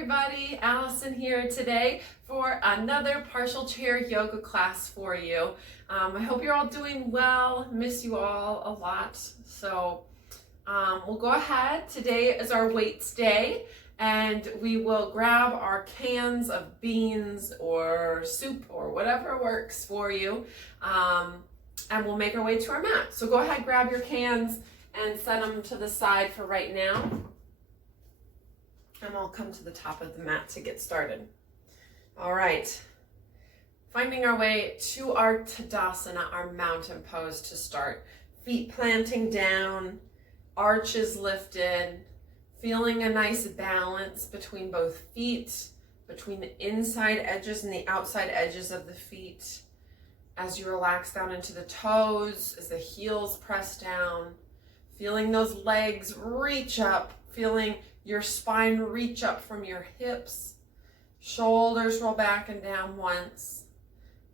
everybody, Allison here today for another partial chair yoga class for you. I hope you're all doing well. Miss you all a lot. So we'll go ahead. Today is our weights day and we will grab our cans of beans or soup or whatever works for you, and we'll make our way to our mat. So go ahead, grab your cans and set them to the side for right now. And we'll come to the top of the mat to get started. All right, finding our way to our Tadasana, our mountain pose to start. Feet planting down, arches lifted, feeling a nice balance between both feet, between the inside edges and the outside edges of the feet. As you relax down into the toes, as the heels press down, feeling those legs reach up, feeling your spine reach up from your hips, shoulders roll back and down once,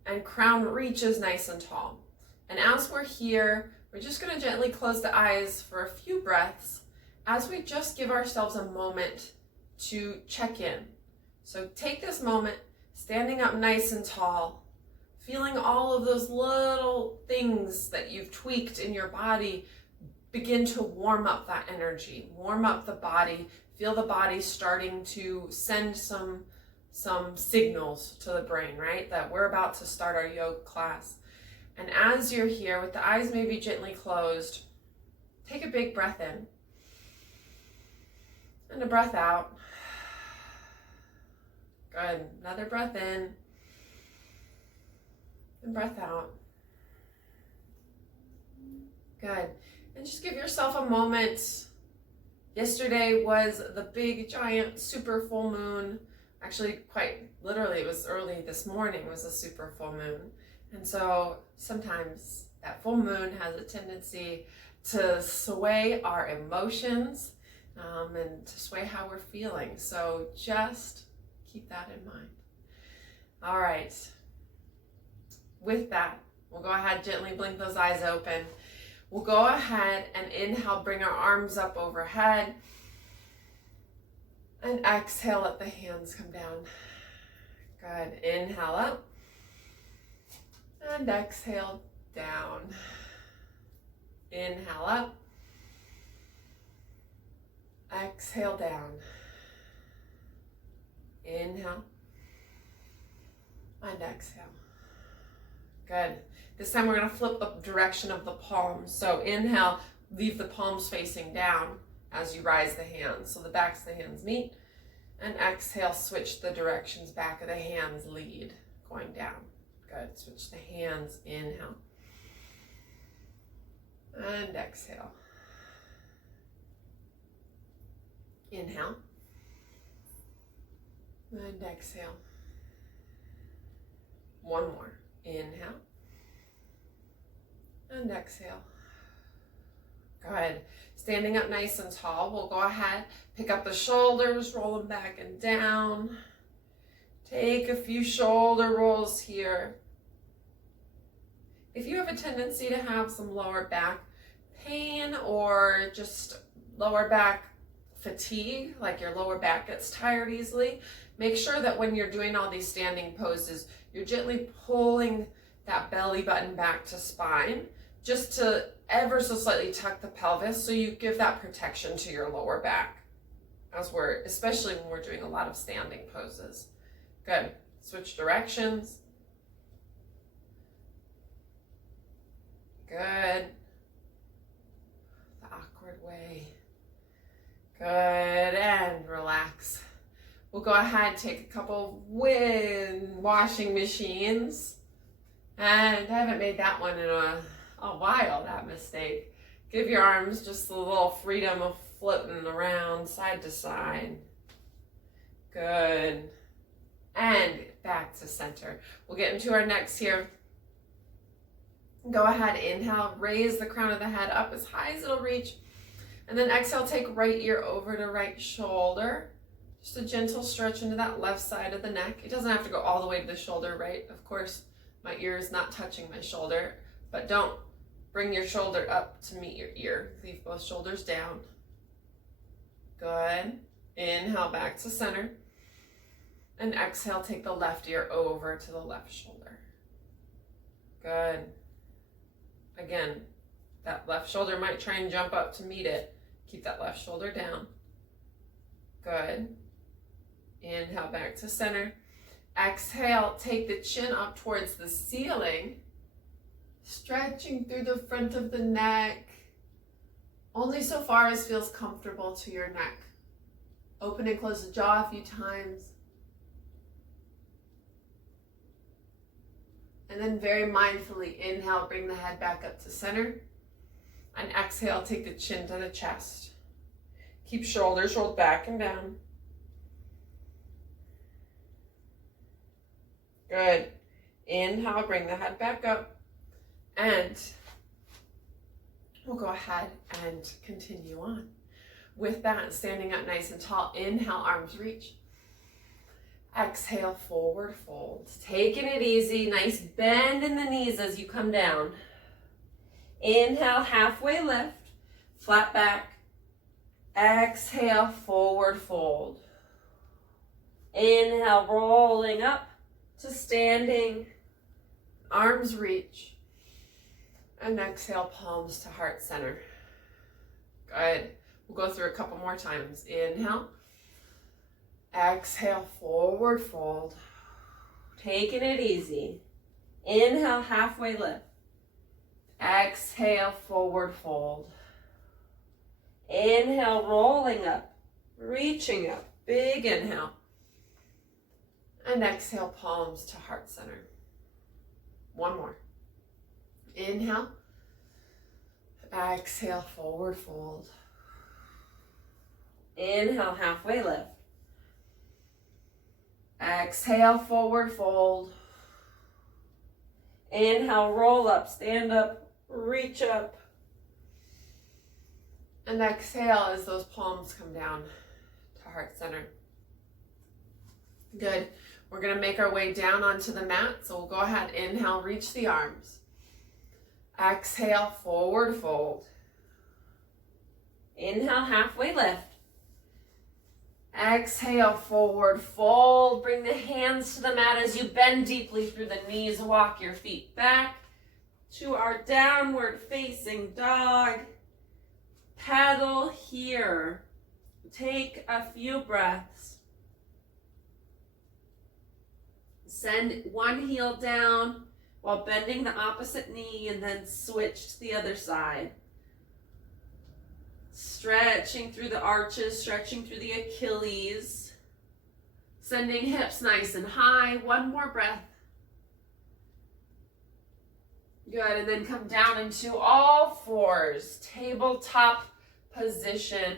and crown reaches nice and tall. And as we're here, we're just going to gently close the eyes for a few breaths as we just give ourselves a moment to check in. So take this moment, standing up nice and tall, feeling all of those little things that you've tweaked in your body begin to warm up that energy, warm up the body. Feel the body starting to send some signals to the brain, right? That we're about to start our yoga class. And as you're here with the eyes maybe gently closed, take a big breath in and a breath out. Good. Another breath in and breath out. Good. And just give yourself a moment. Yesterday was the big, giant, super full moon. Actually, quite literally, it was early this morning was a super full moon. And so sometimes that full moon has a tendency to sway our emotions and to sway how we're feeling. So just keep that in mind. All right. With that, we'll go ahead, gently blink those eyes open. We'll go ahead and inhale, bring our arms up overhead. And exhale, let the hands come down. Good. Inhale up. And exhale down. Inhale up. Exhale down. Inhale. And exhale. Good. This time we're going to flip the direction of the palms. So inhale, leave the palms facing down as you rise the hands. So the backs of the hands meet. And exhale, switch the directions, back of the hands lead, going down. Good. Switch the hands, inhale. And exhale. Inhale. And exhale. One more. Inhale. And exhale. Good. Standing up nice and tall, we'll go ahead, pick up the shoulders, roll them back and down. Take a few shoulder rolls here. If you have a tendency to have some lower back pain or just lower back fatigue, like your lower back gets tired easily, make sure that when you're doing all these standing poses, you're gently pulling that belly button back to spine, just to ever so slightly tuck the pelvis so you give that protection to your lower back, especially when we're doing a lot of standing poses. Good. Switch directions. Good. The awkward way. Good. And relax. We'll go ahead, take a couple wind washing machines. And I haven't made that one in a while, that mistake. Give your arms just a little freedom of floating around side to side. Good. And back to center. We'll get into our next here. Go ahead, inhale, raise the crown of the head up as high as it'll reach. And then exhale, take right ear over to right shoulder. Just a gentle stretch into that left side of the neck. It doesn't have to go all the way to the shoulder, right? Of course, my ear is not touching my shoulder, but don't bring your shoulder up to meet your ear. Leave both shoulders down. Good. Inhale back to center. And exhale, take the left ear over to the left shoulder. Good. Again, that left shoulder might try and jump up to meet it. Keep that left shoulder down. Good. Inhale back to center. Exhale, take the chin up towards the ceiling. Stretching through the front of the neck. Only so far as feels comfortable to your neck. Open and close the jaw a few times. And then very mindfully inhale, bring the head back up to center. And exhale, take the chin to the chest. Keep shoulders rolled back and down. Good. Inhale, bring the head back up. And we'll go ahead and continue on. With that, standing up nice and tall. Inhale, arms reach. Exhale, forward fold. Taking it easy. Nice bend in the knees as you come down. Inhale, halfway lift. Flat back. Exhale, forward fold. Inhale, rolling up to standing. Arms reach. And exhale, palms to heart center. Good. We'll go through a couple more times. Inhale. Exhale, forward fold. Taking it easy. Inhale, halfway lift. Exhale, forward fold. Inhale, rolling up, reaching up. Big inhale. And exhale, palms to heart center. One more. Inhale. Exhale, forward fold. Inhale, halfway lift. Exhale, forward fold. Inhale, roll up, stand up, reach up. And exhale as those palms come down to heart center. Good. We're going to make our way down onto the mat. So we'll go ahead, inhale, reach the arms. Exhale, forward fold. Inhale, halfway lift. Exhale, forward fold. Bring the hands to the mat as you bend deeply through the knees. Walk your feet back to our downward facing dog. Paddle here. Take a few breaths. Send one heel down while bending the opposite knee and then switch to the other side. Stretching through the arches, stretching through the Achilles. Sending hips nice and high. One more breath. Good, and then come down into all fours, tabletop position.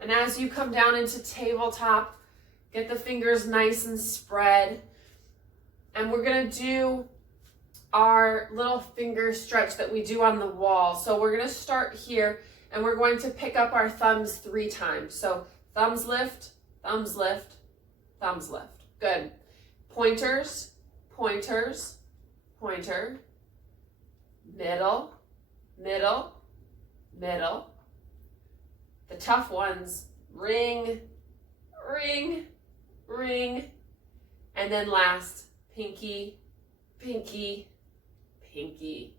And as you come down into tabletop, get the fingers nice and spread. And we're gonna do our little finger stretch that we do on the wall. So we're gonna start here and we're going to pick up our thumbs 3 times. So thumbs lift, thumbs lift, thumbs lift. Good. Pointers, pointers, pointer, middle, middle, middle. The tough ones, ring, ring, ring. And then last, pinky, pinky, pinky.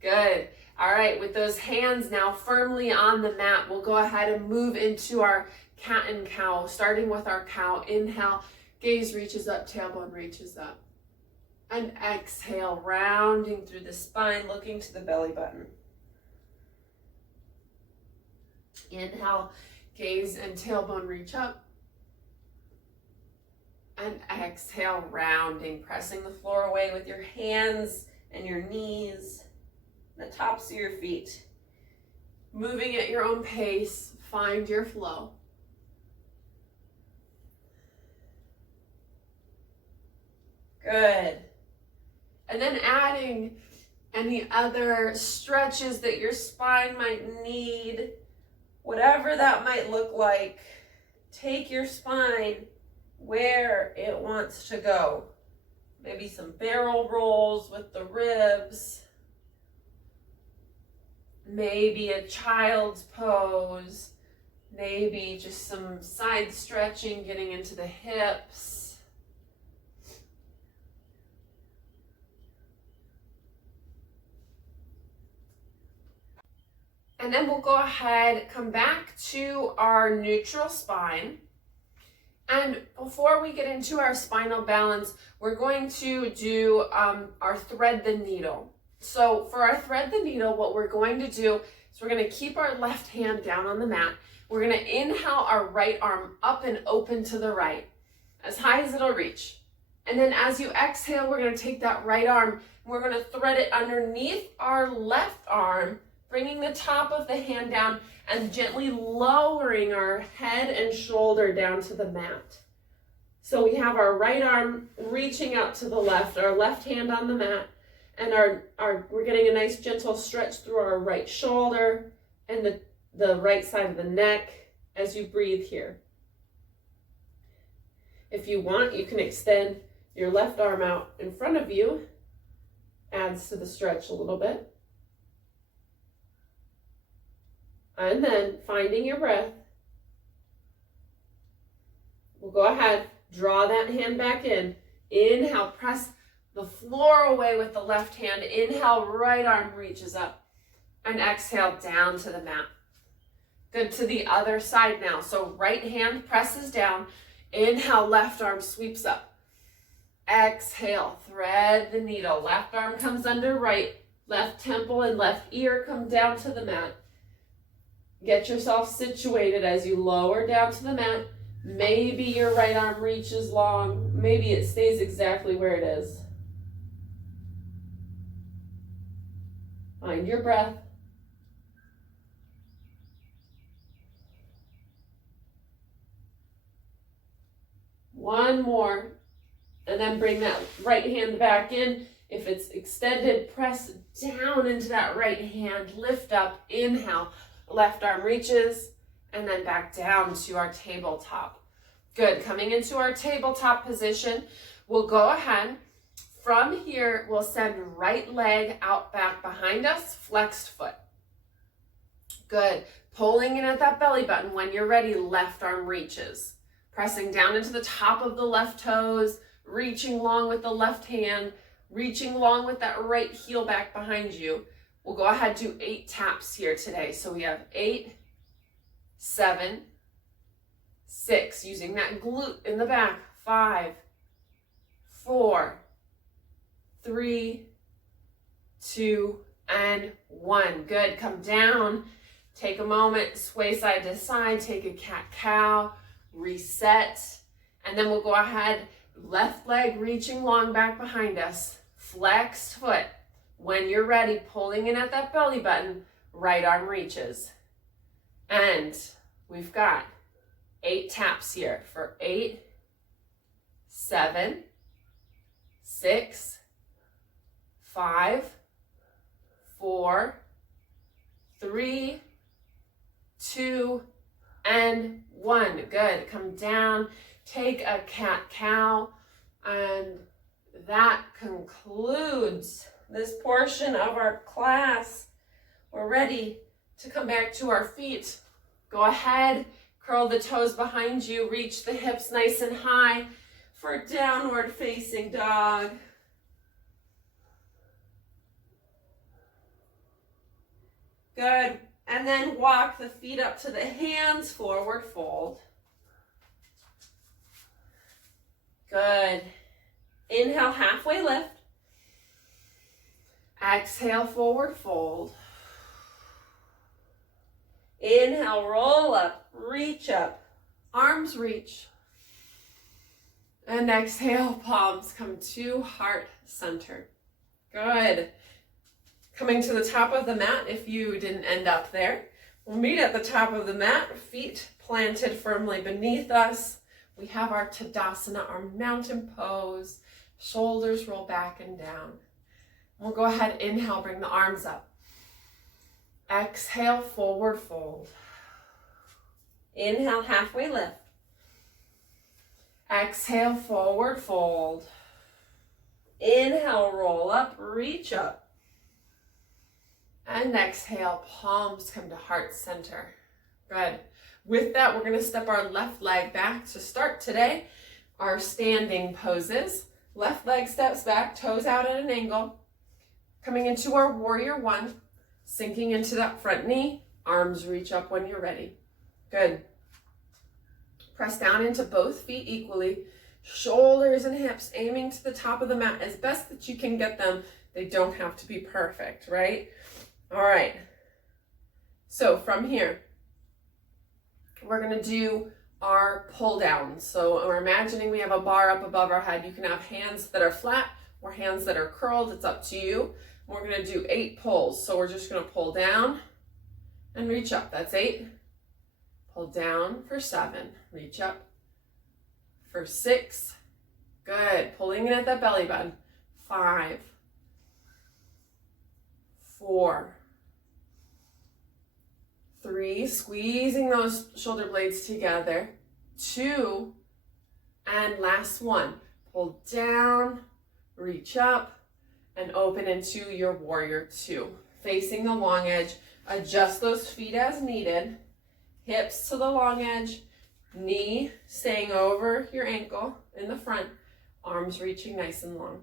Good. All right, with those hands now firmly on the mat, we'll go ahead and move into our cat and cow, starting with our cow. Inhale, gaze reaches up, tailbone reaches up. And exhale, rounding through the spine, looking to the belly button. Inhale, gaze and tailbone reach up. And exhale, rounding, pressing the floor away with your hands and your knees, the tops of your feet. Moving at your own pace, find your flow. Good. And then adding any other stretches that your spine might need, whatever that might look like. Take your spine where it wants to go. Maybe some barrel rolls with the ribs. Maybe a child's pose. Maybe just some side stretching, getting into the hips. And then we'll go ahead, come back to our neutral spine. And before we get into our spinal balance, we're going to do our thread the needle. So for our thread the needle, what we're going to do is we're going to keep our left hand down on the mat. We're going to inhale our right arm up and open to the right, as high as it'll reach. And then as you exhale, we're going to take that right arm and we're going to thread it underneath our left arm, bringing the top of the hand down and gently lowering our head and shoulder down to the mat. So we have our right arm reaching out to the left, our left hand on the mat, and we're getting a nice gentle stretch through our right shoulder and the right side of the neck as you breathe here. If you want, you can extend your left arm out in front of you. Adds to the stretch a little bit. And then finding your breath, we'll go ahead, draw that hand back in. Inhale, press the floor away with the left hand. Inhale, right arm reaches up. And exhale, down to the mat. Good, to the other side now. So right hand presses down. Inhale, left arm sweeps up. Exhale, thread the needle. Left arm comes under right. Left temple and left ear come down to the mat. Get yourself situated as you lower down to the mat. Maybe your right arm reaches long. Maybe it stays exactly where it is. Find your breath. One more. And then bring that right hand back in. If it's extended, press down into that right hand. Lift up. Inhale. Left arm reaches, and then back down to our tabletop. Good, coming into our tabletop position, we'll go ahead. From here, we'll send right leg out back behind us, flexed foot. Good, pulling in at that belly button. When you're ready, left arm reaches. Pressing down into the top of the left toes, reaching long with the left hand, reaching long with that right heel back behind you. We'll go ahead and do 8 taps here today. So we have 8, 7, 6, using that glute in the back. 5, 4, 3, 2, and 1. Good, come down. Take a moment, sway side to side, take a cat-cow, reset. And then we'll go ahead, left leg reaching long back behind us. Flexed foot. When you're ready, pulling in at that belly button, right arm reaches. And we've got 8 taps here for 8, 7, 6, 5, 4, 3, 2, and 1. Good. Come down, take a cat-cow, and that concludes this portion of our class. We're ready to come back to our feet. Go ahead, curl the toes behind you, reach the hips nice and high for downward facing dog. Good, and then walk the feet up to the hands, forward fold. Good. Inhale, halfway lift. Exhale, forward fold. Inhale, roll up, reach up, arms reach. And exhale, palms come to heart center. Good. Coming to the top of the mat if you didn't end up there. We'll meet at the top of the mat, feet planted firmly beneath us. We have our Tadasana, our mountain pose. Shoulders roll back and down. We'll go ahead, inhale, bring the arms up. Exhale, forward fold. Inhale, halfway lift. Exhale, forward fold. Inhale, roll up, reach up. And exhale, palms come to heart center. Good. With that, we're going to step our left leg back to start today. Our standing poses. Left leg steps back, toes out at an angle. Coming into our warrior one, sinking into that front knee, Arms reach up when you're ready. Good. Press down into both feet equally. Shoulders and hips aiming to the top of the mat as best that you can get them. They don't have to be perfect, right? All right. So from here, we're going to do our pull downs. So we're imagining we have a bar up above our head. You can have hands that are flat or hands that are curled. It's up to you. We're going to do 8 pulls. So we're just going to pull down and reach up. That's 8. Pull down for 7. Reach up for 6. Good. Pulling in at that belly button. 5, 4, 3, squeezing those shoulder blades together. 2, and last one. Pull down, reach up, and open into your warrior 2. Facing the long edge, adjust those feet as needed. Hips to the long edge, knee staying over your ankle in the front, arms reaching nice and long.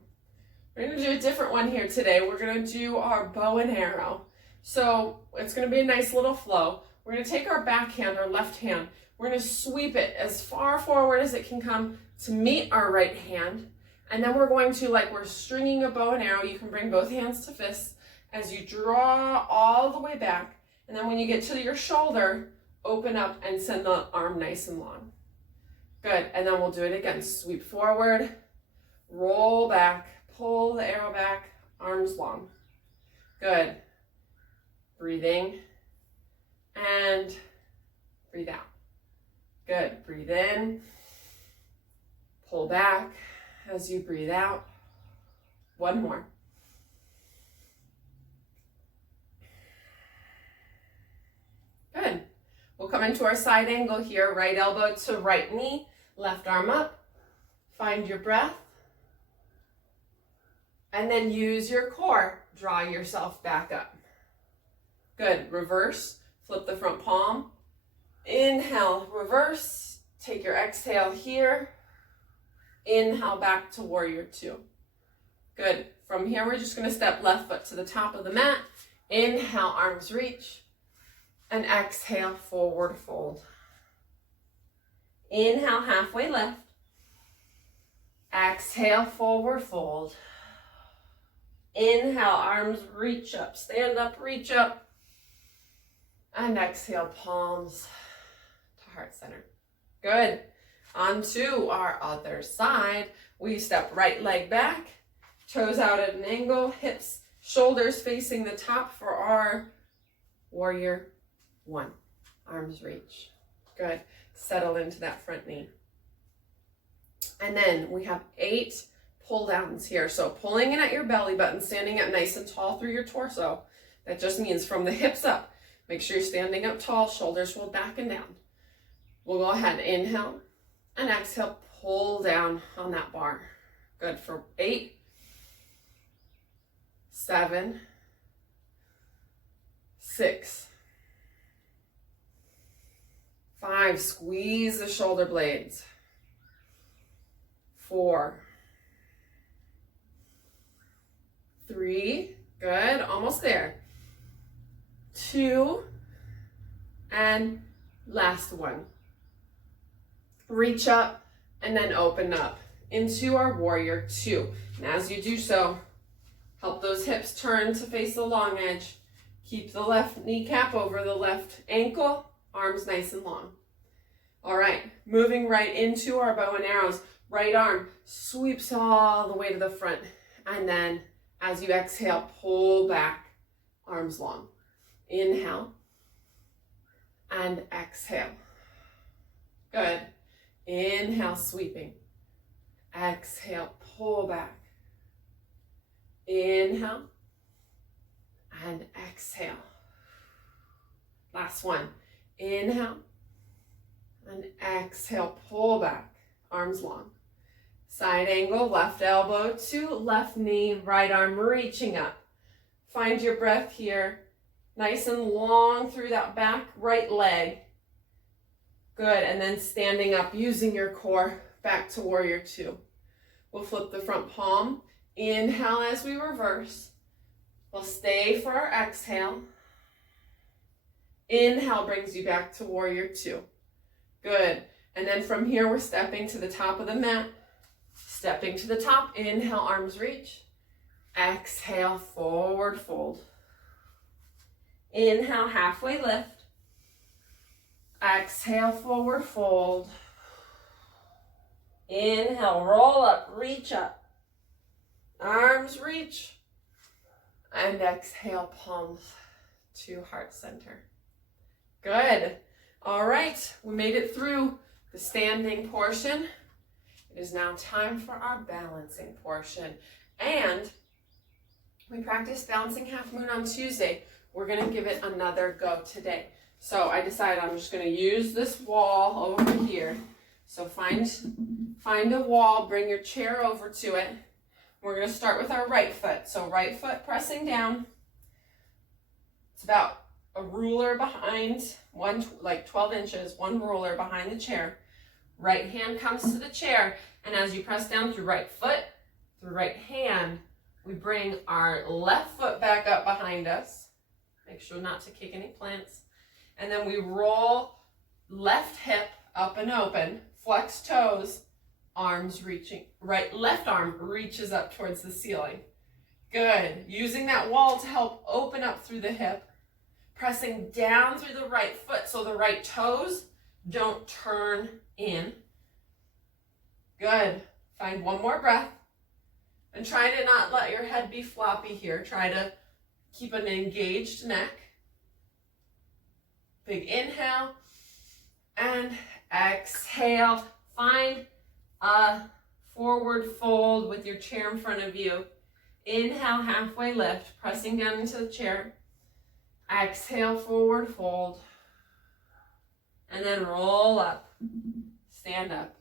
We're going to do a different one here today. We're going to do our bow and arrow. So it's going to be a nice little flow. We're going to take our backhand, our left hand. We're going to sweep it as far forward as it can come to meet our right hand. And then we're going to, like we're stringing a bow and arrow, you can bring both hands to fists as you draw all the way back. And then when you get to your shoulder, open up and send the arm nice and long. Good. And then we'll do it again. Sweep forward, roll back, pull the arrow back, arms long. Good. Breathing and breathe out. Good. Breathe in, pull back as you breathe out. One more. Good. We'll come into our side angle here, right elbow to right knee, left arm up. Find your breath. And then use your core. Draw yourself back up. Good. Reverse. Flip the front palm. Inhale, reverse. Take your exhale here. Inhale back to warrior 2. Good. From here, we're just going to step left foot to the top of the mat. Inhale, arms reach. And exhale, forward fold. Inhale, halfway left. Exhale, forward fold. Inhale, arms reach up. Stand up, reach up. And exhale, palms to heart center. Good. On to our other side. We step right leg back. Toes out at an angle. Hips, shoulders facing the top for our warrior 1. Arms reach. Good. Settle into that front knee. And then we have 8 pull downs here. So pulling in at your belly button, standing up nice and tall through your torso. That just means from the hips up. Make sure you're standing up tall, shoulders rolled back and down. We'll go ahead, inhale and exhale, pull down on that bar. Good for 8, 7, 6, 5, squeeze the shoulder blades. 4, 3, good, almost there. 2, and last one. Reach up and then open up into our warrior 2. And as you do so, help those hips turn to face the long edge. Keep the left kneecap over the left ankle, arms nice and long. All right, moving right into our bow and arrows. Right arm sweeps all the way to the front. And then as you exhale, pull back, arms long. Inhale and exhale. Good. Inhale, sweeping. Exhale, pull back. Inhale and exhale. Last one. Inhale and exhale, pull back. Arms long. Side angle, left elbow to left knee, right arm reaching up. Find your breath here. Nice and long through that back right leg. Good, and then standing up using your core back to warrior 2. We'll flip the front palm. Inhale as we reverse. We'll stay for our exhale. Inhale brings you back to warrior two. Good. And then from here, we're stepping to the top of the mat. Stepping to the top. Inhale, arms reach. Exhale, forward fold. Inhale, halfway lift. Exhale, forward fold. Inhale, roll up, reach up. Arms reach. And exhale, palms to heart center. Good. All right, we made it through the standing portion. It is now time for our balancing portion. And we practiced balancing half moon on Tuesday. We're going to give it another go today. So I decided I'm just going to use this wall over here. So find a wall, bring your chair over to it. We're going to start with our right foot. So right foot pressing down. It's about a ruler behind, like 12 inches, one ruler behind the chair. Right hand comes to the chair, and as you press down through right foot, through right hand, we bring our left foot back up behind us. Make sure not to kick any plants. And then we roll left hip up and open, flex toes, arms reaching, left arm reaches up towards the ceiling. Good. Using that wall to help open up through the hip. Pressing down through the right foot so the right toes don't turn in. Good. Find one more breath. And try to not let your head be floppy here. Try to keep an engaged neck. Big inhale. And exhale. Find a forward fold with your chair in front of you. Inhale, halfway lift, pressing down into the chair. Exhale, forward fold. And then roll up. Stand up.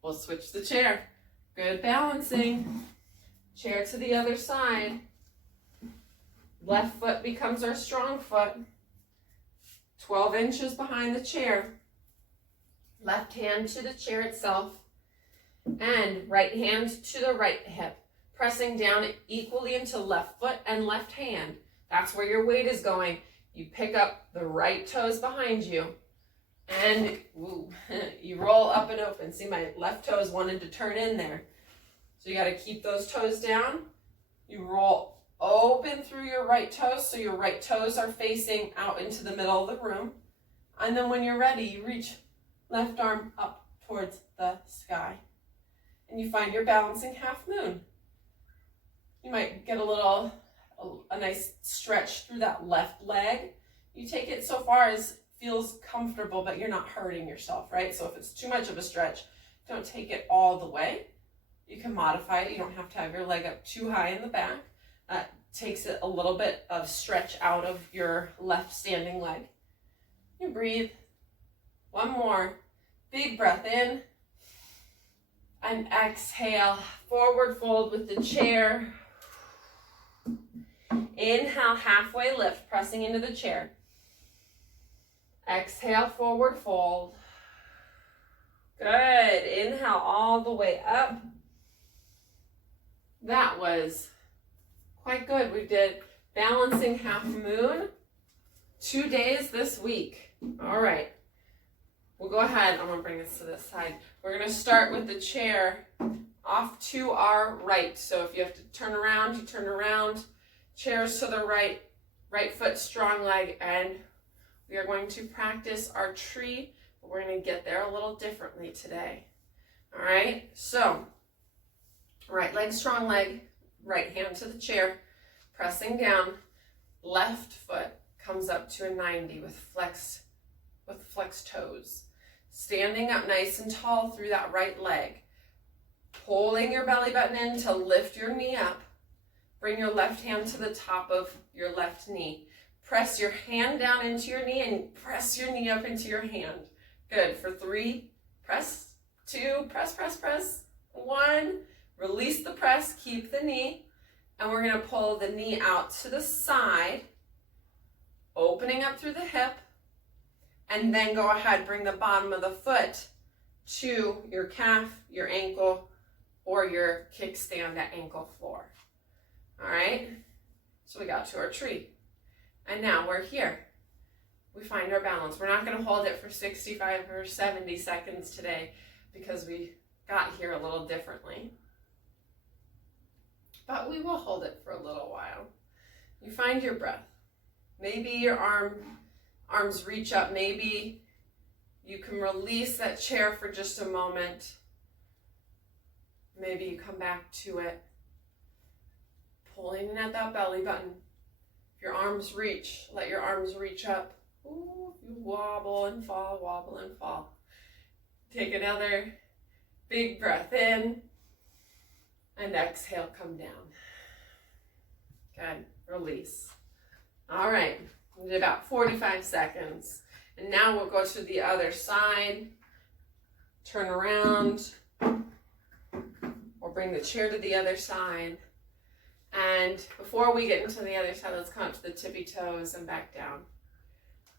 We'll switch the chair. Good balancing. Chair to the other side. Left foot becomes our strong foot. 12 inches behind the chair. Left hand to the chair itself. And right hand to the right hip. Pressing down equally into left foot and left hand. That's where your weight is going. You pick up the right toes behind you. And you roll up and open. See, my left toes wanted to turn in there. So you got to keep those toes down. You roll open through your right toes. So your right toes are facing out into the middle of the room. And then when you're ready, you reach left arm up towards the sky. And you find your balancing half moon. You might get a nice stretch through that left leg. You take it so far as feels comfortable, but you're not hurting yourself, right? So if it's too much of a stretch, don't take it all the way. You can modify it. You don't have to have your leg up too high in the back. That takes it a little bit of stretch out of your left standing leg. You breathe. One more. Big breath in. And exhale. Forward fold with the chair. Inhale, halfway lift, pressing into the chair. Exhale, forward fold. Good. Inhale all the way up. That was quite good. We did balancing half moon 2 days this week. All right. We'll go ahead. I'm going to bring this to this side. We're going to start with the chair off to our right. So if you have to turn around, you turn around. Chairs to the right, right foot, strong leg, and we are going to practice our tree, but we're going to get there a little differently today. All right, so right leg, strong leg, right hand to the chair, pressing down, left foot comes up to a 90 with flexed toes. Standing up nice and tall through that right leg, pulling your belly button in to lift your knee up. Bring your left hand to the top of your left knee. Press your hand down into your knee and press your knee up into your hand. Good. For 3, press. 2, press. 1, release the press, keep the knee. And we're going to pull the knee out to the side, opening up through the hip. And then go ahead, bring the bottom of the foot to your calf, your ankle, or your kickstand at ankle floor. All right, so we got to our tree. And now we're here. we find our balance. We're not going to hold it for 65 or 70 seconds today because we got here a little differently. But we will hold it for a little while. You find your breath. Maybe your arms reach up. Maybe you can release that chair for just a moment. Maybe you come back to it. Pulling at that belly button. If your arms reach, let your arms reach up. Ooh, you wobble and fall, wobble and fall. Take another big breath in and exhale, come down. Good, release. All right, we did about 45 seconds. And now we'll go to the other side. Turn around. We'll bring the chair to the other side. And before we get into the other side, let's come up to the tippy toes and back down.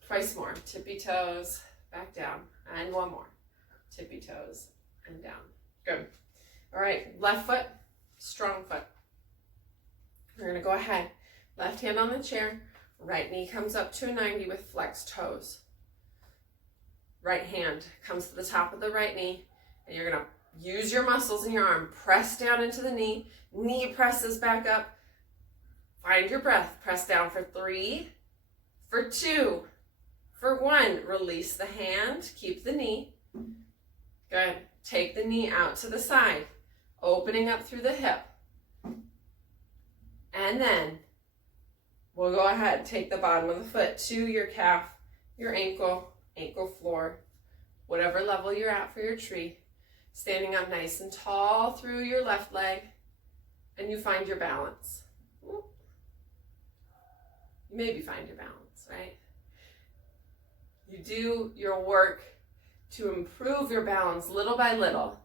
Twice more. Tippy toes, back down. And one more. Tippy toes and down. Good. All right, left foot, strong foot. We're going to go ahead. Left hand on the chair. Right knee comes up to a 90 with flexed toes. Right hand comes to the top of the right knee. And you're going to use your muscles in your arm. Press down into the knee. Knee presses back up. Find your breath. Press down for 3, for 2, for 1. Release the hand. Keep the knee. Good. Take the knee out to the side. Opening up through the hip. And then we'll go ahead. Take the bottom of the foot to your calf, your ankle floor, whatever level you're at for your tree. Standing up nice and tall through your left leg. And you find your balance. You maybe find your balance, right? You do your work to improve your balance little by little.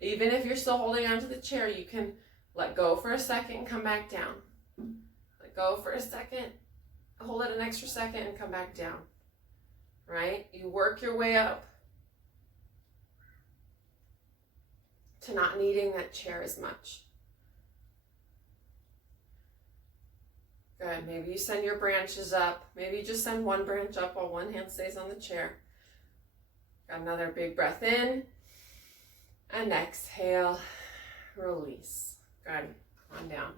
Even if you're still holding onto the chair, you can let go for a second and come back down. Let go for a second, hold it an extra second and come back down, right? You work your way up to not needing that chair as much. Good. Maybe you send your branches up. Maybe you just send one branch up while one hand stays on the chair. Got another big breath in. And exhale. Release. Good. On down.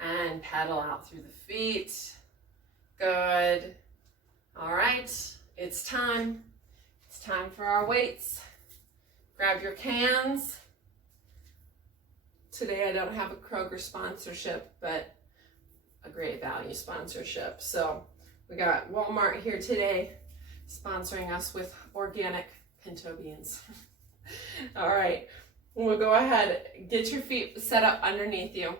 And pedal out through the feet. Good. All right. It's time. It's time for our weights. Grab your cans. Today I don't have a Kroger sponsorship, but a Great Value sponsorship. So we got Walmart here today sponsoring us with organic pinto beans. All right, we'll go ahead, get your feet set up underneath you.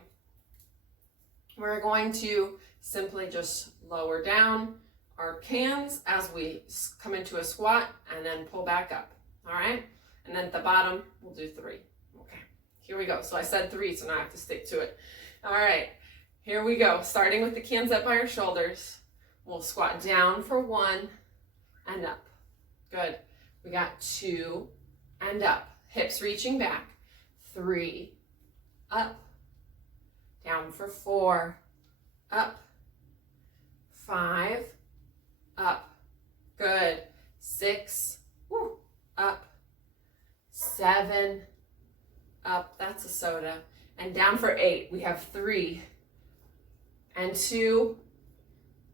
We're going to simply just lower down our cans as we come into a squat and then pull back up. All right, and then at the bottom we'll do 3. Okay, here we go. So I said 3, so now I have to stick to it. All right. Here we go, starting with the cans up by our shoulders. We'll squat down for 1 and up. Good. We got 2 and up. Hips reaching back. 3, up. Down for 4, up. 5, up. Good. 6, up. 7, up. That's a soda. And down for 8. We have 3 and 2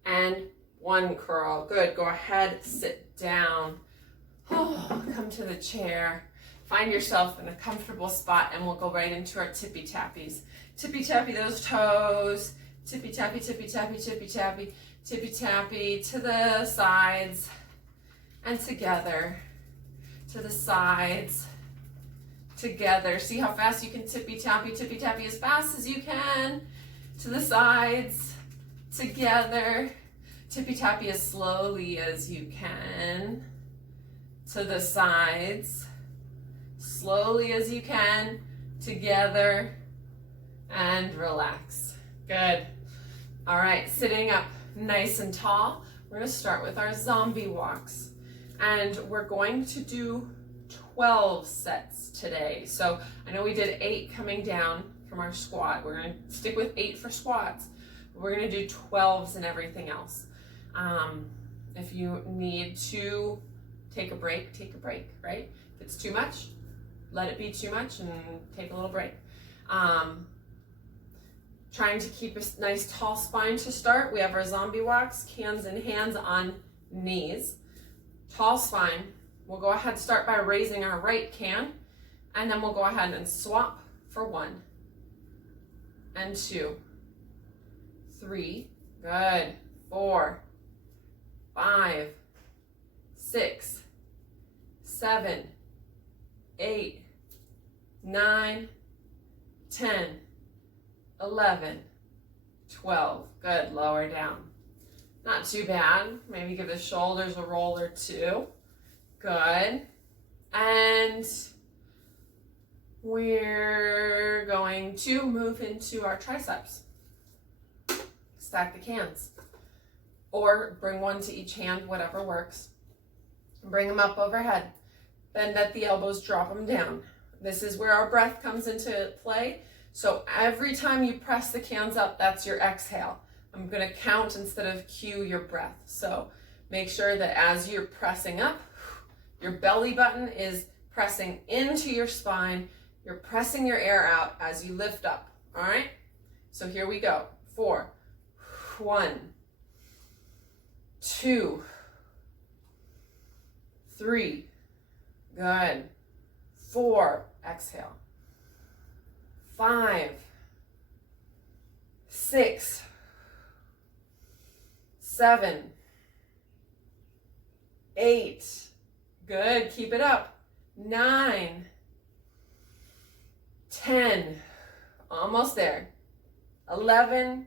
and 1 curl. Good. Go ahead, sit down. Come to the chair. Find yourself in a comfortable spot and we'll go right into our tippy tappies. Tippy tappy those toes. Tippy tappy, tippy tappy, tippy tappy, tippy tappy to the sides and together. To the sides, together. See how fast you can tippy tappy as fast as you can. To the sides, together. Tippy tappy as slowly as you can. To the sides, slowly as you can. Together and relax. Good. All right, sitting up nice and tall. We're going to start with our zombie walks. And we're going to do 12 sets today. So I know we did 8 coming down from our squat. We're going to stick with 8 for squats. We're going to do 12s and everything else. If you need to take a break, right? If it's too much, let it be too much and take a little break. Trying to keep a nice tall spine to start. We have our zombie walks, cans in hands on knees. Tall spine. We'll go ahead and start by raising our right can, and then we'll go ahead and swap for 1 and 2, 3, good, 4, 5, 6, 7, 8, 9, 10, 11, 12. Good, lower down. Not too bad. Maybe give the shoulders a roll or two. Good. And we're going to move into our triceps. Stack the cans. Or bring one to each hand, whatever works. Bring them up overhead. Bend at the elbows, drop them down. This is where our breath comes into play. So every time you press the cans up, that's your exhale. I'm going to count instead of cue your breath. So make sure that as you're pressing up, your belly button is pressing into your spine. You're pressing your air out as you lift up. All right? So here we go. 4, 1, 2, 3. Good. 4. Exhale. 5, 6, 7, 8. Good. Keep it up. 9, 10. Almost there. 11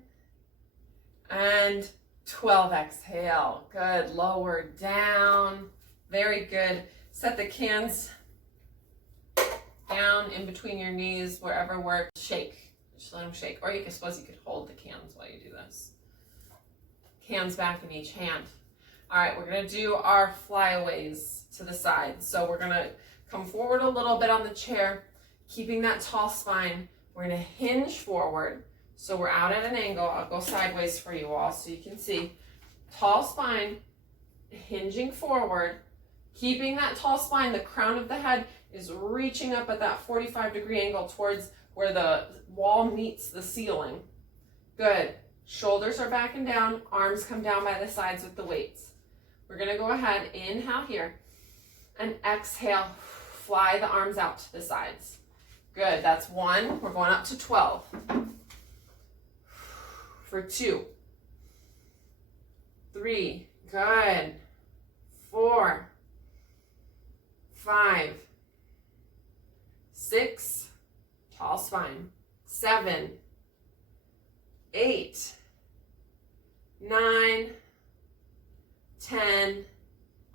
and 12. Exhale. Good. Lower down. Very good. Set the cans down in between your knees, wherever works. Shake. Just let them shake. Or you suppose you could hold the cans while you do this. Cans back in each hand. All right, we're going to do our flyaways to the side. So we're going to come forward a little bit on the chair, keeping that tall spine. We're going to hinge forward. So we're out at an angle. I'll go sideways for you all so you can see. Tall spine, hinging forward, keeping that tall spine. The crown of the head is reaching up at that 45-degree angle towards where the wall meets the ceiling. Good. Shoulders are back and down. Arms come down by the sides with the weights. We're going to go ahead, inhale here, and exhale, fly the arms out to the sides. Good. That's 1. We're going up to 12. For 2. 3. Good. 4. 5. 6. Tall spine. 7. 8. 9. 10.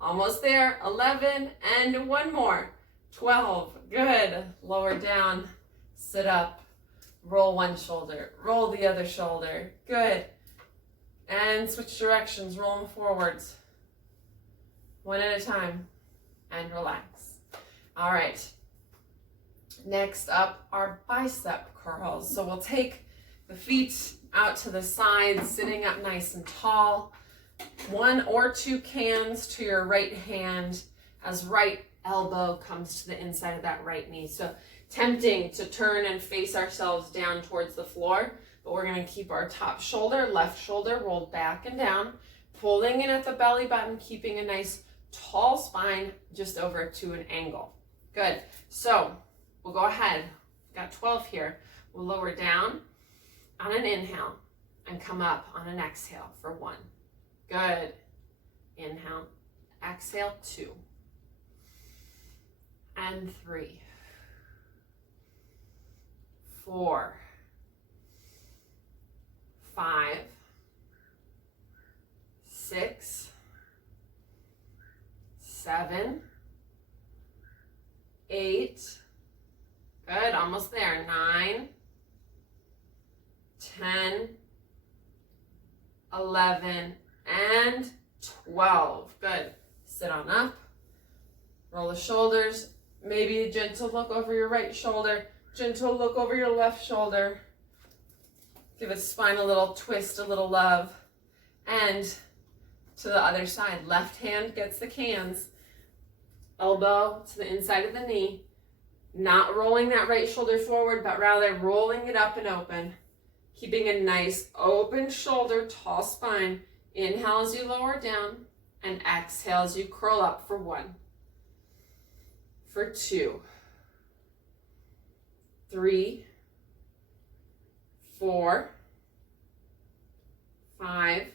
Almost there. 11. And 1 more. 12. Good. Lower down. Sit up. Roll one shoulder. Roll the other shoulder. Good. And switch directions. Roll them forwards. One at a time. And relax. All right. Next up are bicep curls. So we'll take the feet out to the side, sitting up nice and tall. 1 or 2 cans to your right hand as right elbow comes to the inside of that right knee. So tempting to turn and face ourselves down towards the floor, but we're going to keep our top shoulder, left shoulder rolled back and down, pulling in at the belly button, keeping a nice tall spine just over to an angle. Good. So we'll go ahead. Got 12 here. We'll lower down on an inhale and come up on an exhale for 1. Good. Inhale. Exhale. 2. And 3. 4. 5. 6. 7. 8. Good. Almost there. 9. 10. 11. And 12. Good. Sit on up. Roll the shoulders. Maybe a gentle look over your right shoulder. Gentle look over your left shoulder. Give the spine a little twist, a little love. And to the other side. Left hand gets the cans. Elbow to the inside of the knee. Not rolling that right shoulder forward, but rather rolling it up and open. Keeping a nice open shoulder, tall spine. Inhale as you lower down, and exhale as you curl up for 1, for 2, 3, 4, 5,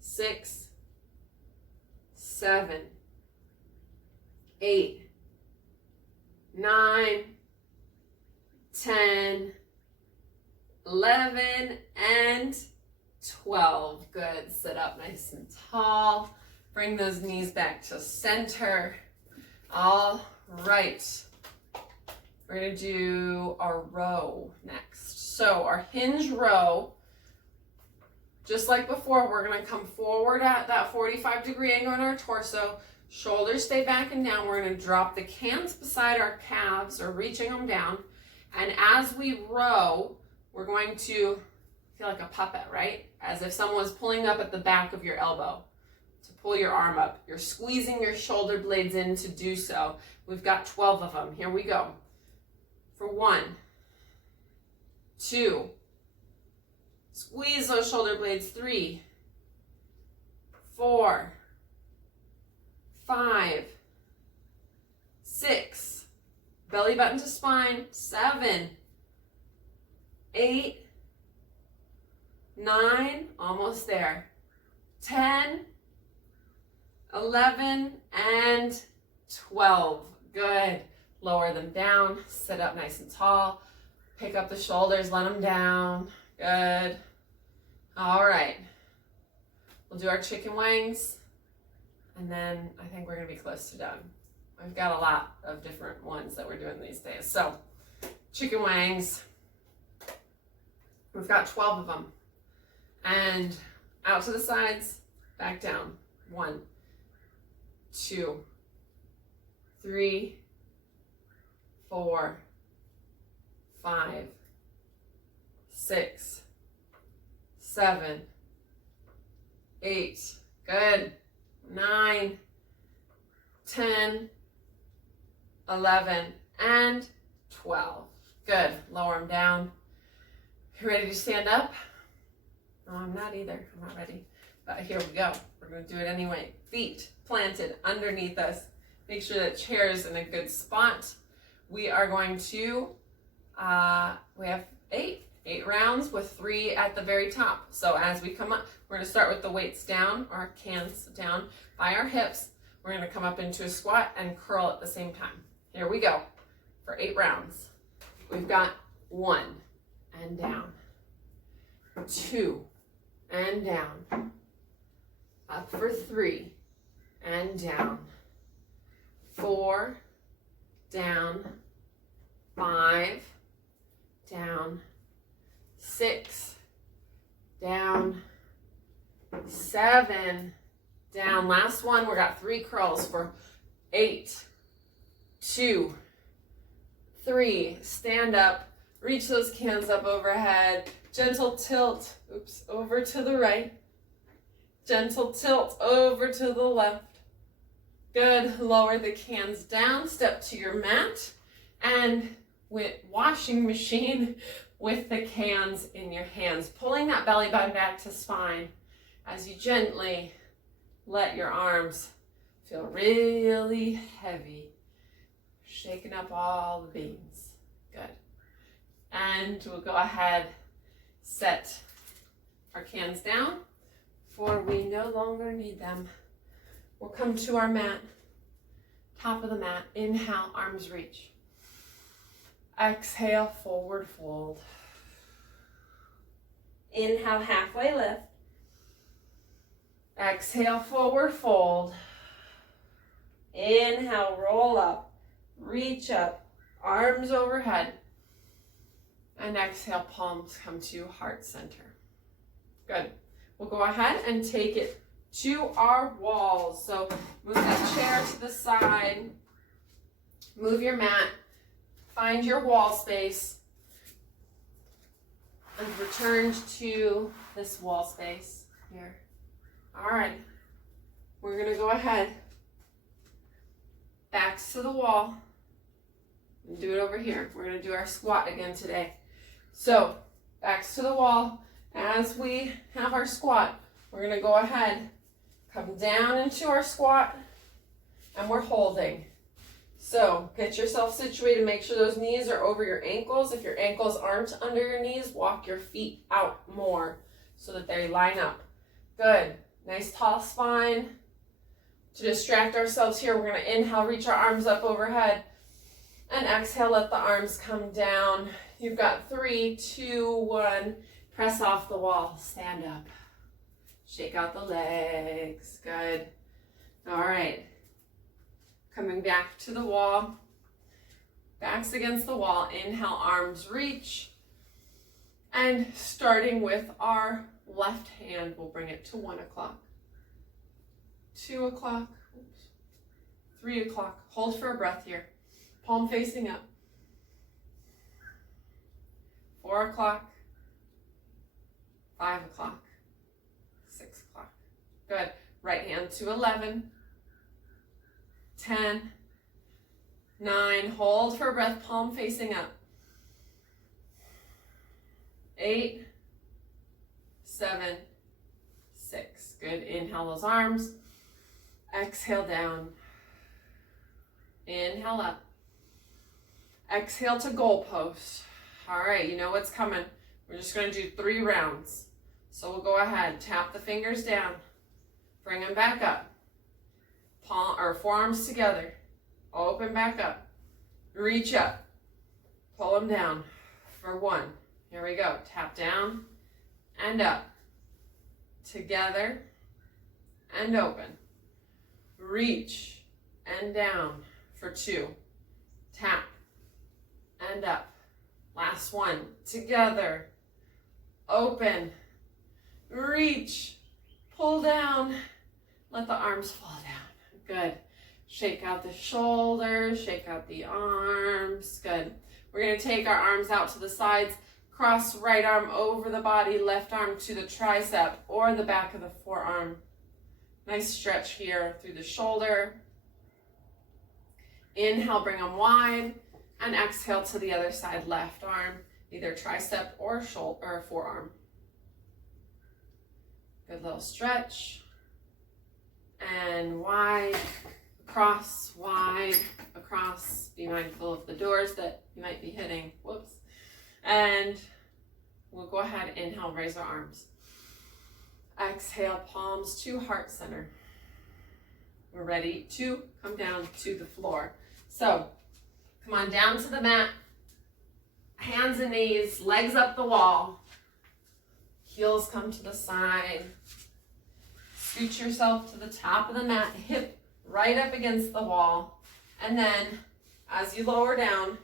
6, 7, 8, 9, 10, 11, and 12. Good. Sit up nice and tall. Bring those knees back to center. All right. We're going to do our row next. So our hinge row, just like before, we're going to come forward at that 45-degree angle on our torso. Shoulders stay back and down. We're going to drop the cans beside our calves or reaching them down. And as we row, we're going to feel like a puppet, right? As if someone was pulling up at the back of your elbow to pull your arm up. You're squeezing your shoulder blades in to do so. We've got 12 of them. Here we go. For 1, 2, squeeze those shoulder blades. 3, 4, 5, 6, belly button to spine. 7, 8, 9, almost there. 10, 11, and 12. Good. Lower them down. Sit up nice and tall. Pick up the shoulders. Let them down. Good. All right. We'll do our chicken wings. And then I think we're going to be close to done. We've got a lot of different ones that we're doing these days. So, chicken wings. We've got 12 of them. And out to the sides, back down. 1, 2, 3, 4, 5, 6, 7, 8, good, 9, 10, 11, and 12. Good. Lower them down. You ready to stand up? No, I'm not either. I'm not ready. But here we go. We're going to do it anyway. Feet planted underneath us. Make sure that chair is in a good spot. We are going to, we have eight rounds with 3 at the very top. So as we come up, we're going to start with the weights down, our cans down by our hips. We're going to come up into a squat and curl at the same time. Here we go for 8 rounds. We've got 1 and down, 2 and down, up for 3 and down, 4 down, 5 down, 6 down, 7 down. Last one, we got 3 curls for 8, 2, 3. Stand up, reach those cans up overhead, gentle tilt, over to the right, gentle tilt over to the left. Good. Lower the cans down, step to your mat, and with washing machine with the cans in your hands, pulling that belly button back to spine as you gently let your arms feel really heavy, shaking up all the beans. Good. And we'll go ahead, set our cans down, for we no longer need them. We'll come to our mat, top of the mat. Inhale, arms reach. Exhale, forward fold. Inhale, halfway lift. Exhale, forward fold. Inhale, roll up, reach up, arms overhead. And exhale, palms come to heart center. Good. We'll go ahead and take it to our walls. So move that chair to the side, move your mat, find your wall space, and return to this wall space here. All right, we're gonna go ahead, backs to the wall, and do it over here. We're gonna do our squat again today. So, backs to the wall. As we have our squat, we're gonna go ahead, come down into our squat, and we're holding. So, get yourself situated, make sure those knees are over your ankles. If your ankles aren't under your knees, walk your feet out more so that they line up. Good. Nice tall spine. To distract ourselves here, we're going to inhale, reach our arms up overhead, and exhale, let the arms come down. You've got 3, 2, 1. Press off the wall, stand up. Shake out the legs. Good. All right. Coming back to the wall. Backs against the wall. Inhale, arms reach. And starting with our left hand, we'll bring it to 1 o'clock. 2 o'clock. 3 o'clock. Hold for a breath here. Palm facing up. 4 o'clock. 5 o'clock. 6 o'clock. Good. Right hand to 11. 10. 9. Hold for a breath. Palm facing up. 8. 7. 6. Good. Inhale those arms. Exhale down. Inhale up. Exhale to goalpost. All right, you know what's coming. We're just going to do 3 rounds. So we'll go ahead, tap the fingers down, bring them back up. Palm or forearms together. Open back up. Reach up. Pull them down for 1. Here we go. Tap down and up. Together and open. Reach and down for 2. Tap and up. Last one. Together. Open. Reach. Pull down. Let the arms fall down. Good. Shake out the shoulders. Shake out the arms. Good. We're going to take our arms out to the sides. Cross right arm over the body. Left arm to the tricep or the back of the forearm. Nice stretch here through the shoulder. Inhale, bring them wide. And exhale to the other side, left arm, either tricep or shoulder or forearm. Good little stretch. And wide, across, wide, across. Be mindful of the doors that you might be hitting. Whoops. And we'll go ahead, inhale, raise our arms. Exhale, palms to heart center. We're ready to come down to the floor. So, come on down to the mat. Hands and knees, legs up the wall. Heels come to the side. Scoot yourself to the top of the mat, hip right up against the wall. And then, as you lower down,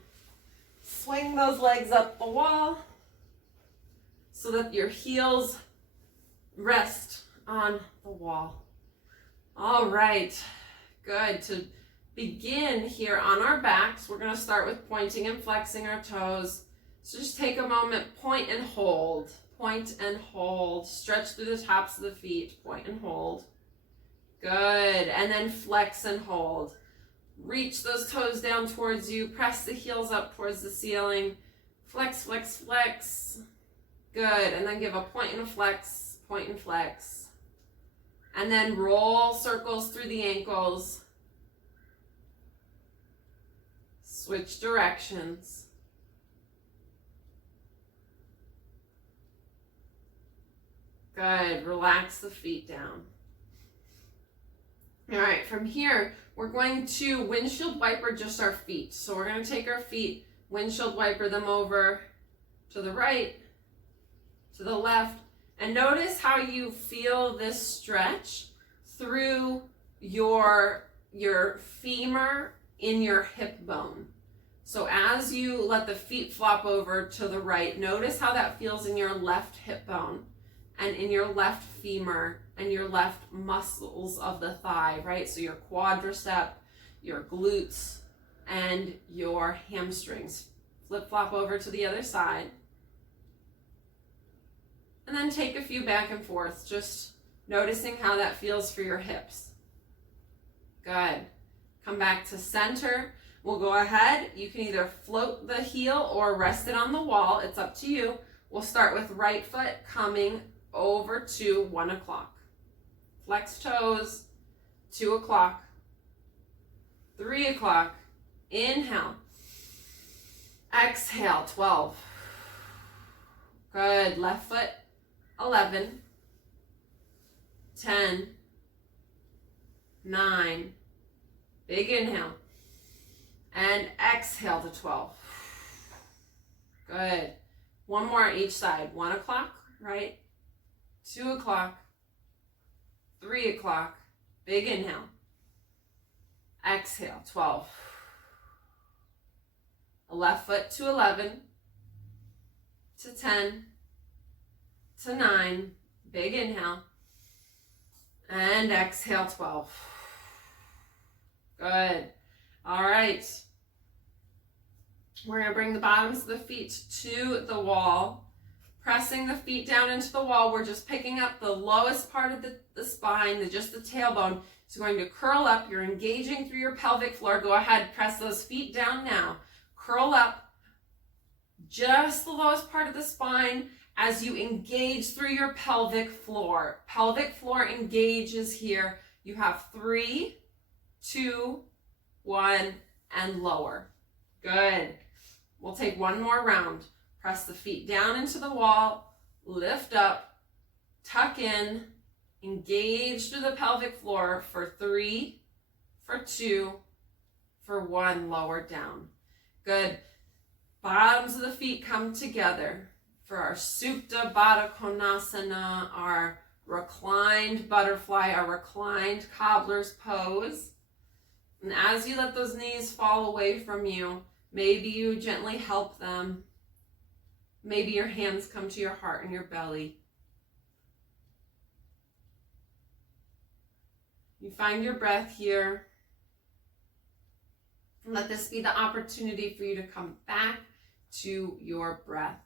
swing those legs up the wall so that your heels rest on the wall. All right, good. To begin here on our backs, we're going to start with pointing and flexing our toes. So just take a moment, point and hold, stretch through the tops of the feet, point and hold. Good, and then flex and hold. Reach those toes down towards you, press the heels up towards the ceiling, flex, flex, flex. Good, and then give a point and a flex, point and flex. And then roll circles through the ankles. Switch directions. Good. Relax the feet down. All right, from here, we're going to windshield wiper just our feet. So we're going to take our feet, windshield wiper them over to the right, to the left, and notice how you feel this stretch through your femur in your hip bone. So as you let the feet flop over to the right, notice how that feels in your left hip bone and in your left femur and your left muscles of the thigh, right? So your quadricep, your glutes, and your hamstrings. Flip-flop over to the other side. And then take a few back and forth, just Noticing how that feels for your hips. Good. Come back to center. We'll go ahead. You can either float the heel or rest it on the wall. It's up to you. We'll start with right foot coming over to 1 o'clock. Flex toes, 2 o'clock, 3 o'clock. Inhale. Exhale, 12. Good. Left foot, 11, 10, 9. Big inhale. And exhale to 12. Good. One more on each side. 1 o'clock, right? 2 o'clock, 3 o'clock. Big inhale. Exhale, 12. Left foot to 11, to 10, to 9. Big inhale. And exhale, 12. Good. All right. We're going to bring the bottoms of the feet to the wall. Pressing the feet down into the wall. We're just picking up the lowest part of the spine, just the tailbone. It's going to curl up. You're engaging through your pelvic floor. Go ahead, press those feet down now. Curl up. Just the lowest part of the spine as you engage through your pelvic floor. Pelvic floor engages here. You have 3, 2, 1, and lower. Good. We'll take one more round. Press the feet down into the wall, lift up, tuck in, engage through the pelvic floor for 3, for 2, for 1, lower down. Good. Bottoms of the feet come together for our Supta Baddha Konasana, our reclined butterfly, our reclined cobbler's pose. And as you let those knees fall away from you, maybe you gently help them. Maybe your hands come to your heart and your belly. You find your breath here. Let this be the opportunity for you to come back to your breath.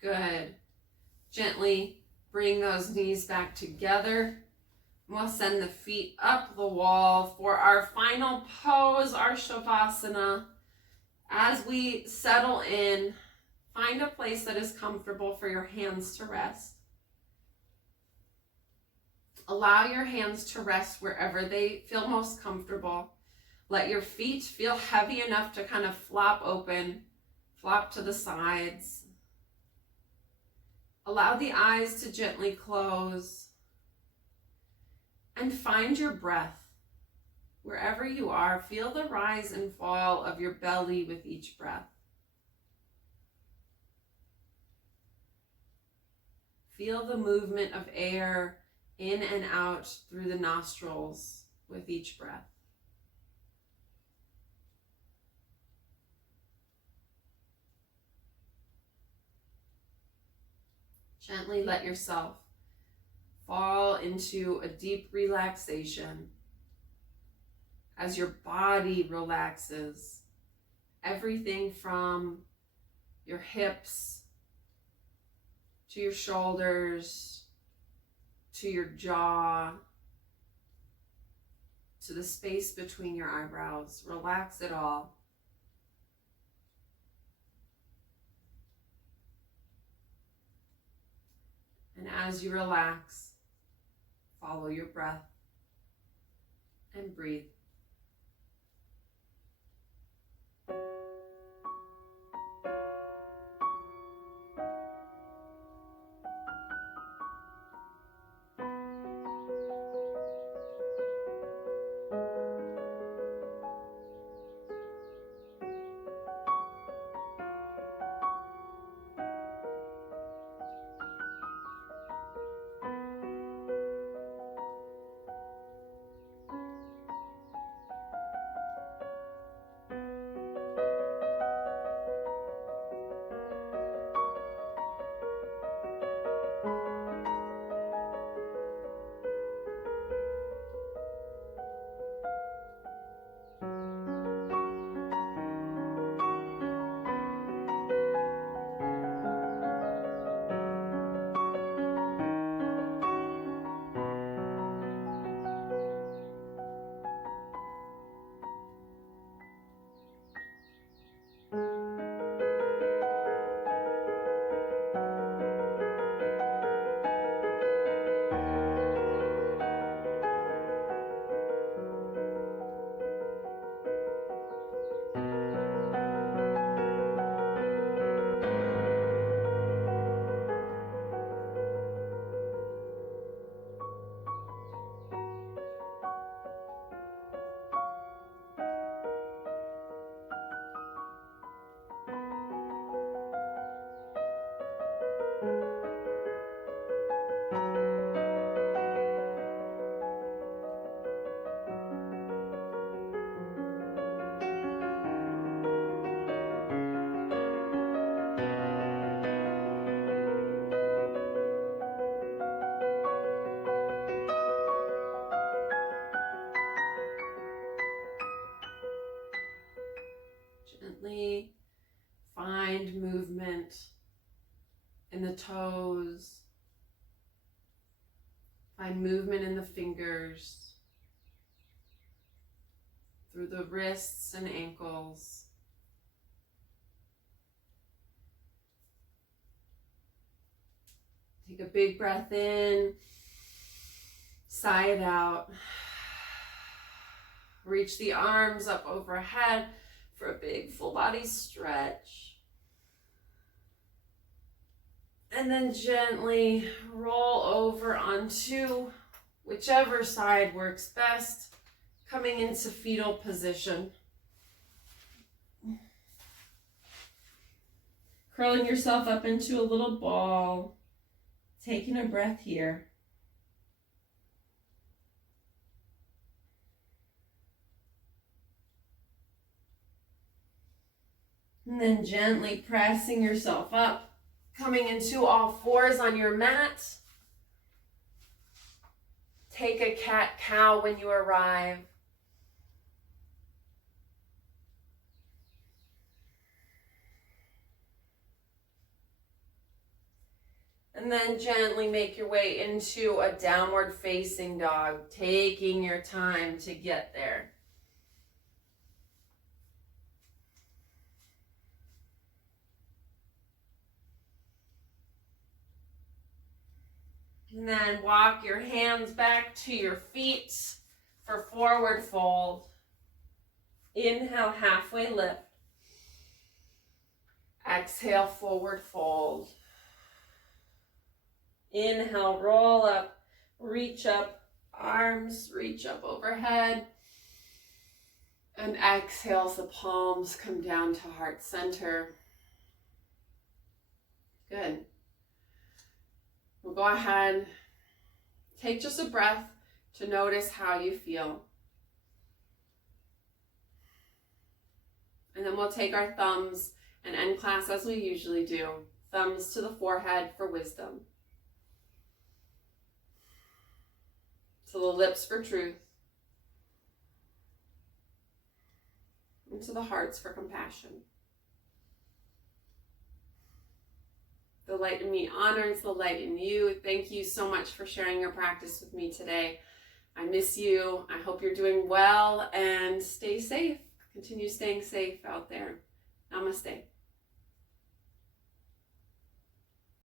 Good. Gently bring those knees back together. We'll send the feet up the wall for our final pose, our Shavasana. As we settle in, find a place that is comfortable for your hands to rest. Allow your hands to rest wherever they feel most comfortable. Let your feet feel heavy enough to kind of flop open, flop to the sides. Allow the eyes to gently close. And find your breath. Wherever you are, feel the rise and fall of your belly with each breath. Feel the movement of air in and out through the nostrils with each breath. Gently let yourself fall into a deep relaxation. As your body relaxes, everything from your hips to your shoulders, to your jaw, to the space between your eyebrows. Relax it all. And as you relax, follow your breath and breathe. gently find movement in the toes. Find movement in the fingers, through the wrists and ankles. Take a big breath in, sigh it out. Reach the arms up overhead for a big full body stretch. And then gently roll over onto whichever side works best, coming into fetal position. Curling yourself up into a little ball, taking a breath here. And then gently pressing yourself up, coming into all fours on your mat. Take a cat-cow when you arrive. And then gently make your way into a downward facing dog, taking your time to get there. And then walk your hands back to your feet for forward fold. Inhale, halfway lift. Exhale, forward fold. Inhale, roll up, reach up, arms reach up overhead. And exhale, the palms come down to heart center. Good. We'll go ahead, take just a breath to notice how you feel. And then we'll take our thumbs and end class as we usually do. Thumbs to the forehead for wisdom. To the lips for truth. And to the hearts for compassion. The light in me honors the light in you. Thank you so much for sharing your practice with me today. I miss you. I hope you're doing well and stay safe. Continue staying safe out there. Namaste.